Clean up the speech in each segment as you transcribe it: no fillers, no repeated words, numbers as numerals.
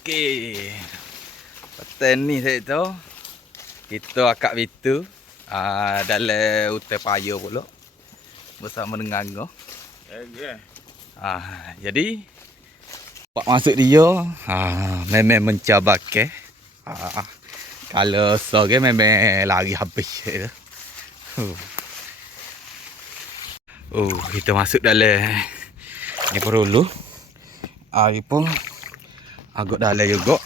Okey. Petang ni saya tahu kita akak bitu dalam hutan paya pula bersama dengan Angah. Jadi pak masuk dia memang mencabarkan. Kalau sore memang lari habis tu. Kita masuk dalam ni perlu. Air pun agak dalam juga.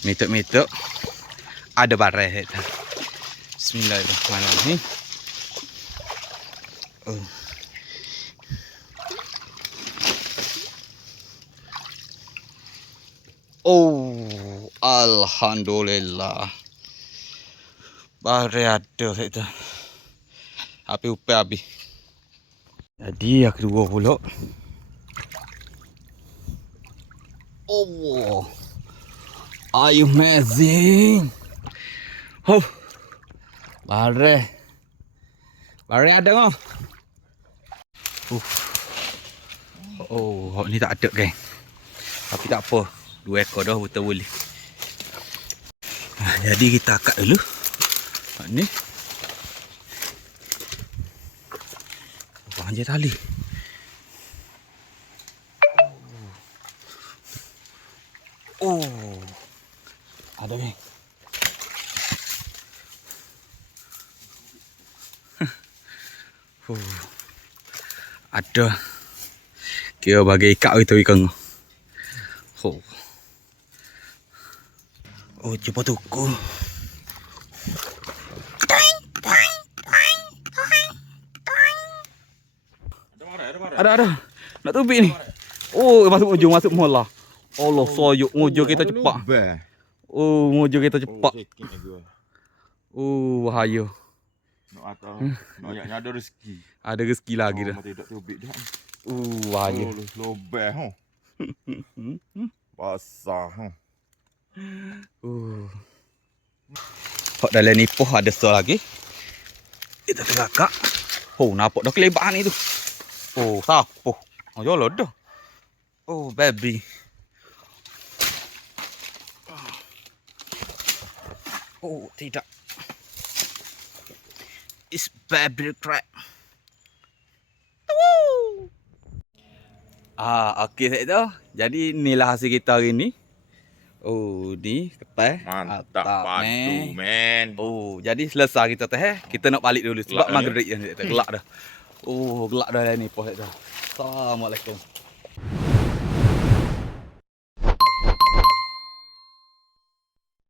Mituk-mituk ada barang tu. Bismillahirrahmanirrahim. Alhamdulillah. Barang ada tu. Api upai habis. Jadi yang kedua pula. Are you amazing? Barang ada ngah. Ni tak ada geng. Tapi tak apa. 2 ekor dah betul boleh. Jadi kita akak dulu. Ni. Panjang tali. Ada geng. Ada. Kira bagi ikat itu ikan. Cepat tuku. Ada. Nak tubik ni. Masuk ujung, masuk mola. Allah soyuk ngujur kita cepat. Ngujur kita cepat. Bahaya. Nak ada rezeki. Ada rezeki lagi dah. Tidak tubik dah. Bahaya. Lobeh. Basah. Hok dalam ni poh ada satu lagi. Kita tergakak. Nampak dah kelebaran ni tu. Sapuh. Jolot dah. Baby. Tidak. It's baby crab. Okey saya tahu. Jadi inilah hasil kita hari ni. Ni kepai. Mantap padu, men. Jadi selesai kita teh. Kita nak balik dulu sebab maghrib yang gelak dah. Gelak dah ni poh dah. Assalamualaikum.